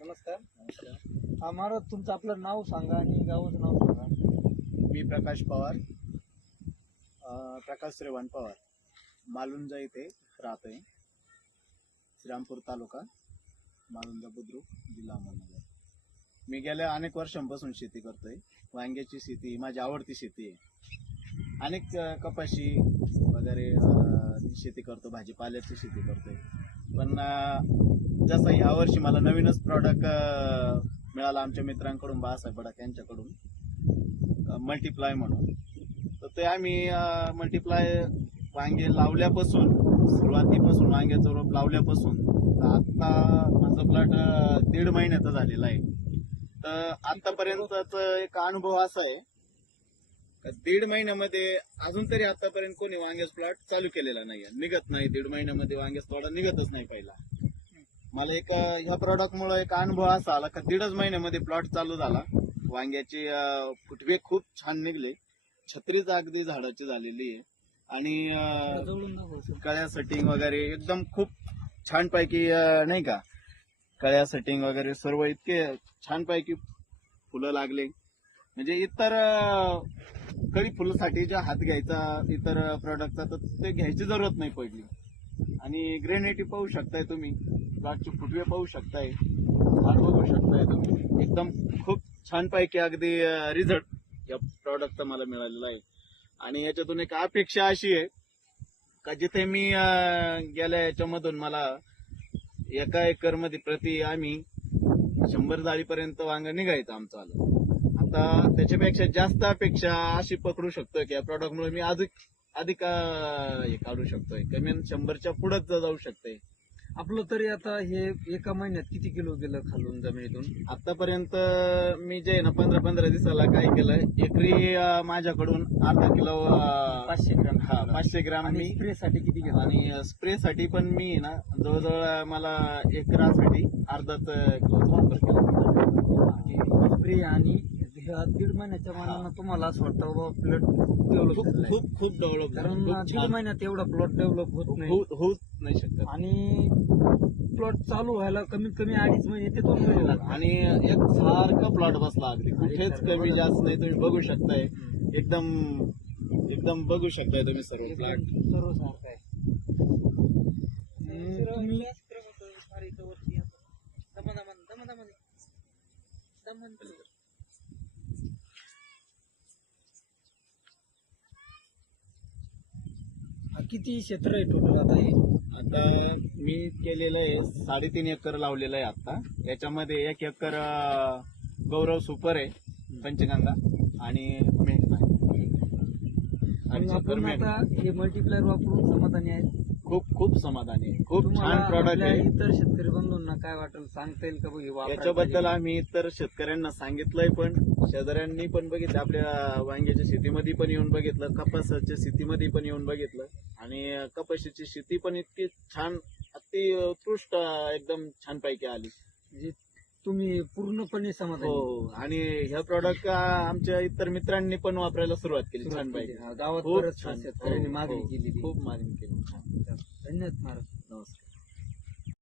नमस्कार. महाराज तुमचं आपलं नाव सांगा आणि गावाचं नाव सांगा. मी प्रकाश पवार, प्रकाश श्रेवण पवार, मालुंजा इथे राहतोय. श्रीरामपूर तालुका, मालुंजा बुद्रुक, जिल्हा अहमदनगर. मी गेल्या अनेक वर्षांपासून शेती करतोय. वांग्याची शेती ही माझी आवडती शेती आहे. अनेक कपाशी वगैरे शेती करतो, भाजीपाल्याची शेती करतोय. पण जसं यावर्षी मला नवीनच प्रॉडक्ट मिळाला आमच्या मित्रांकडून, बाळासाहेब बडाक यांच्याकडून, मल्टीप्लाय म्हणून. तर ते आम्ही मल्टीप्लाय वांगे लावल्यापासून, सुरुवातीपासून वांग्याचं रोप लावल्यापासून आता माझा प्लॉट 1.5 महिन्याचा झालेला आहे. तर आतापर्यंतचा एक अनुभव असा आहे का 1.5 महिन्यामध्ये अजून तरी आतापर्यंत कोणी वांग्याचा प्लॉट चालू केलेला नाही, निघत नाही. 1.5 महिन्यामध्ये वांग्याचा प्लॉट निघतच नाही पहिला. मला एक ह्या प्रॉडक्ट मुळे एक अनुभव असा आला का 1.5 महिन्यामध्ये प्लॉट चालू झाला. वांग्याची फुटवे खूप छान निघले, छत्रीच अगदी झाडाची झालेली आहे आणि कळ्या सेटिंग वगैरे एकदम खूप छानपैकी नाही का, कळ्या सेटिंग वगैरे सर्व इतके छानपैकी फुलं लागले. म्हणजे इतर कळी फुलासाठी जे हात घ्यायचा इतर प्रॉडक्टचा तर ते घ्यायची जरूरत नाही पडली. आणि ग्रेनेटी पाहू शकताय तुम्ही, प्लॉटचे फुटवे पाहू शकताय, झाड बघू शकताय तुम्ही. एकदम खूप छानपैकी अगदी रिझल्ट या प्रॉडक्टचा मला मिळालेला आहे. आणि याच्यातून एक अपेक्षा अशी आहे का जिथे मी गेल्या याच्यामधून मला 1 एकर मध्ये प्रति आम्ही 100 जाळीपर्यंत वांग निघायचं आमचं आलं. आता त्याच्यापेक्षा जास्त अपेक्षा अशी पकडू शकतोय की या प्रॉडक्ट मुळे मी अधिक हे काढू शकतोय. कमी 100च्या पुढेच जाऊ शकते. आपलं तरी आता हे एका महिन्यात किती किलो गेलं खालून जमिनीतून? आतापर्यंत मी जे ना 15-15 दिवसाला काय केलंय, एकरी माझ्याकडून अर्धा किलो 500 ग्राम. 500 ग्राम आणि मी स्प्रे साठी किती गेलं? आणि स्प्रे साठी पण मी ना जवळजवळ मला एकरासाठी अर्धाच किलोचा वापर केला. स्प्रे आणि 1.5 महिन्याच्या मानानं तुम्हाला असं वाटतं बाबा प्लॉट डेव्हलप खूप डेव्हलप, कारण 1.5 महिन्यात एवढा प्लॉट डेव्हलप होत नाही, होत नाही शकत. आणि प्लॉट चालू व्हायला कमीत कमी 2.5 महिने ते 2 महिने लागतात. आणि एक सारखा प्लॉट बसला, अगदी कुठेच कमी जास्त नाही. तुम्ही बघू शकताय, एकदम बघू शकताय तुम्ही सर्व प्लॉट सर्वसारखं आहे. तुम्ही किती क्षेत्र आहे टोटल आता हे? आता मी केलेलं आहे 3.5 एकर लावलेलं आहे. आता याच्यामध्ये 1 एकर गौरव सुपर आहे, पंचगंगा आणि मेघना आहे. आपण आता हे मल्टीप्लायर वापरून समाधानी आहे? खूप समाधानी आहे. खूप तुम्हाला छान प्रॉडक्ट आपल्या आहे. इतर शेतकरी बंधूंना काय वाटेल सांगता येईल का बघ हे वापरायला याच्याबद्दल पाहिजे? आम्ही इतर शेतकऱ्यांना सांगितलंय, पण शेजाऱ्यांनी पण बघितलं, आपल्या वांग्याच्या शेतीमध्ये पण येऊन बघितलं, कपासाच्या शेतीमध्ये पण येऊन बघितलं. आणि कपाशीची शेती पण इतकी छान, अति उत्कृष्ट एकदम छानपैकी आली. म्हणजे तुम्ही पूर्णपणे समाधानी? हो. आणि हे प्रॉडक्ट आमच्या इतर मित्रांनी पण वापरायला सुरुवात केली छानपैकी. गावात खूप बरंच छान. शेतकऱ्यांनी हो, मागणी हो. केलेली. खूप मागणी केली. धन्यवाद महाराज. नमस्कार.